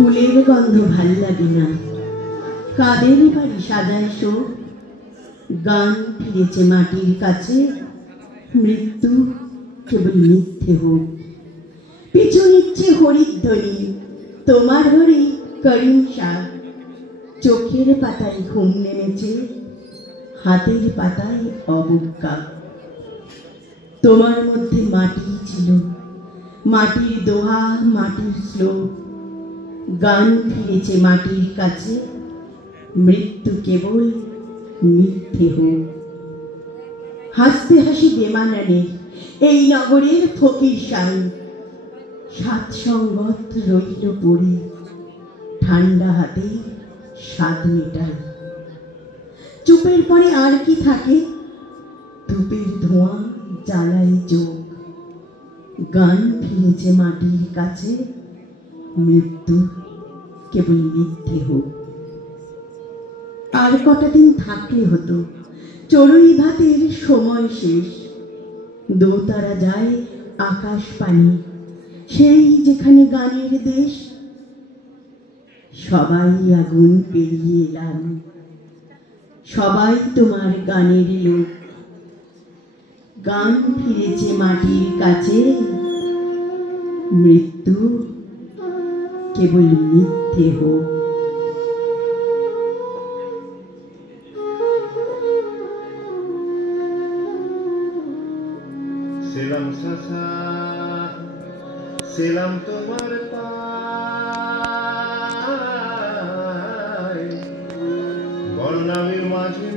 ফুলের গন্ধ ভাল লাগে না, কাদের বাড়ি সাজায় শোক। গান ফিরেছে মাটির কাছে, মৃত্যু কেবল মিথ্যে হোক। পিছু নিচ্ছে হরিধ্বনি, তোমার হরি করিম শাহ। চোখের পাতায় ঘুম নেমেছে, হাতের পাতায় অবজ্ঞা। তোমার মধ্যে মাটি ছিল, মাটির দোহা, মাটির শ্লোক। গান ফিরেছে মাটির কাছে, মৃত্যু কেবল মিথ্যে হোক। হাসতে হাসি বেমানানে এই নগরের ফকির সাই। সাত সঙ্গত রইল পড়ে, ঠান্ডা হাতে স্বাদ মেটাই। চুপের পরে আর কি থাকে, ধূপের ধোঁয়া জ্বালায় চোখ। গান ফিরেছে মাটির কাছে, মৃত্যু কেবল মিথ্যে হোক। আর কটা দিন থাকলে হতো, চড়ুই ভাতের সময় শেষ। দোতারা যায় আকাশ পানে, সেই যেখানে গানের দেশ। সবাই আগুন পেরিয়ে এলাম, সবাই তোমার গানের লোক। গান ফিরেছে মাটির কাছে, মৃত্যু কেবল মিথ্যে হোক। সেলাম চাচা, সেলাম তোমার পায়, বর্ণালীর মাঝে